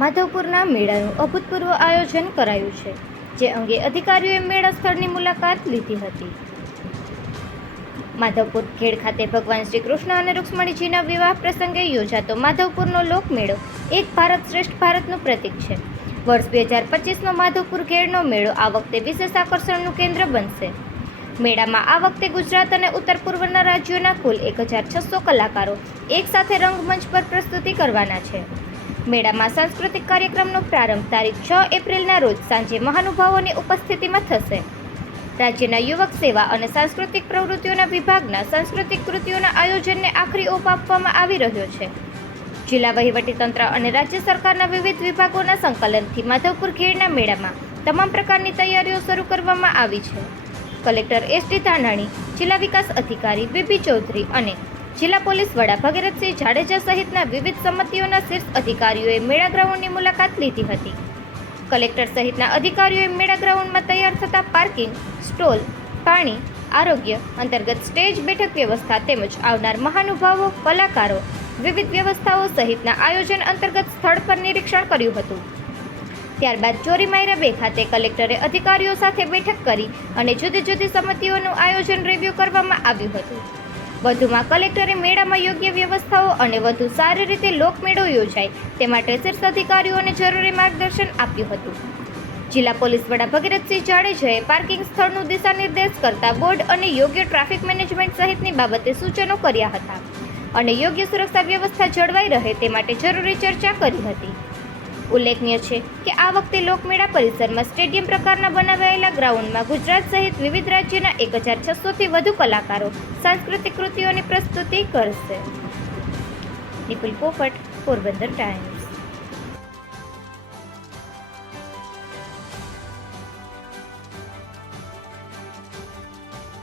માધવપુરના મેળાનું અભૂતપૂર્વ આયોજન કરાયું છે, જે અંગે અધિકારીઓએ મેળા સ્થળની મુલાકાત લીધી હતી. માધવપુર ખેડ ખાતે ભગવાન શ્રી કૃષ્ણ અને રૂક્ષ્મણીજીના વિવાહ પ્રસંગે યોજાતો માધવપુરનો લોકમેળો એક ભારત શ્રેષ્ઠ ભારતનું પ્રતીક છે. વર્ષ બે હજાર પચીસનો માધવપુર ખેડનો મેળો આ વખતે વિશેષ આકર્ષણનું કેન્દ્ર બનશે. મેળામાં આ વખતે ગુજરાત અને ઉત્તર પૂર્વના રાજ્યોના કુલ એક હજાર છસો કલાકારો એકસાથે રંગમંચ પર પ્રસ્તુતિ કરવાના છે. મેળામાં સાંસ્કૃતિક કાર્યક્રમનો પ્રારંભ તારીખ છ એપ્રિલના રોજ સાંજે મહાનુભાવોની ઉપસ્થિતિમાં થશે. રાજ્યના યુવક સેવા અને સાંસ્કૃતિક પ્રવૃત્તિઓના વિભાગના સાંસ્કૃતિક કૃતિઓના આયોજનને આખરી ઓપ આપવામાં આવી રહ્યો છે. જિલ્લા વહીવટીતંત્ર અને રાજ્ય સરકારના વિવિધ વિભાગોના સંકલનથી માધવપુર ખેડના મેળામાં તમામ પ્રકારની તૈયારીઓ શરૂ કરવામાં આવી છે. કલેક્ટર એસ ટી ધાનાણી, જિલ્લા વિકાસ અધિકારી બીબી ચૌધરી અને જિલ્લા પોલીસ વડા ભગીરથસિંહ જાડેજા સહિતના વિવિધ સમિતિઓના શીર્ષ અધિકારીઓએ મેળા ગ્રાઉન્ડની મુલાકાત લીધી હતી. કલેક્ટર સહિતના અધિકારીઓએ મેળા ગ્રાઉન્ડમાં તૈયાર થતા પાર્કિંગ, સ્ટોલ, પાણી, આરોગ્ય અંતર્ગત સ્ટેજ બેઠક વ્યવસ્થા તેમજ આવનાર મહાનુભાવો, કલાકારો, વિવિધ વ્યવસ્થાઓ સહિતના આયોજન અંતર્ગત સ્થળ પર નિરીક્ષણ કર્યું હતું. ત્યારબાદ ચોરી માયરા બે ખાતે કલેક્ટરે અધિકારીઓ સાથે બેઠક કરી અને જુદી જુદી સમિતિઓનું આયોજન રિવ્યૂ કરવામાં આવ્યું હતું. વધુમાં કલેક્ટરે મેળામાં યોગ્ય વ્યવસ્થાઓ અને વધુ સારી રીતે લોકમેળો યોજાય, તે માટે શીર્ષ અધિકારીઓને જરૂરી માર્ગદર્શન આપ્યું હતું. જિલ્લા પોલીસ વડા ભગીરથસિંહ જાડેજાએ પાર્કિંગ સ્થળનું દિશા નિર્દેશ કરતા બોર્ડ અને યોગ્ય ટ્રાફિક મેનેજમેન્ટ સહિતની બાબતે સૂચનો કર્યા હતા અને યોગ્ય સુરક્ષા વ્યવસ્થા જળવાઈ રહે તે માટે જરૂરી ચર્ચા કરી હતી. ઉલ્લેખનીય છે કે આ વખતે લોકમેળા પરિસરમાં સ્ટેડિયમ પ્રકારના બનાવાયેલા ગ્રાઉન્ડમાં ગુજરાત સહિત વિવિધ રાજ્યના એક હજાર છસોથી વધુ કલાકારો સાંસ્કૃતિક કૃતિઓની પ્રસ્તુતિ કરશે. નિપુલ પોપટ, પોરબંદર ટાઈમ્સ.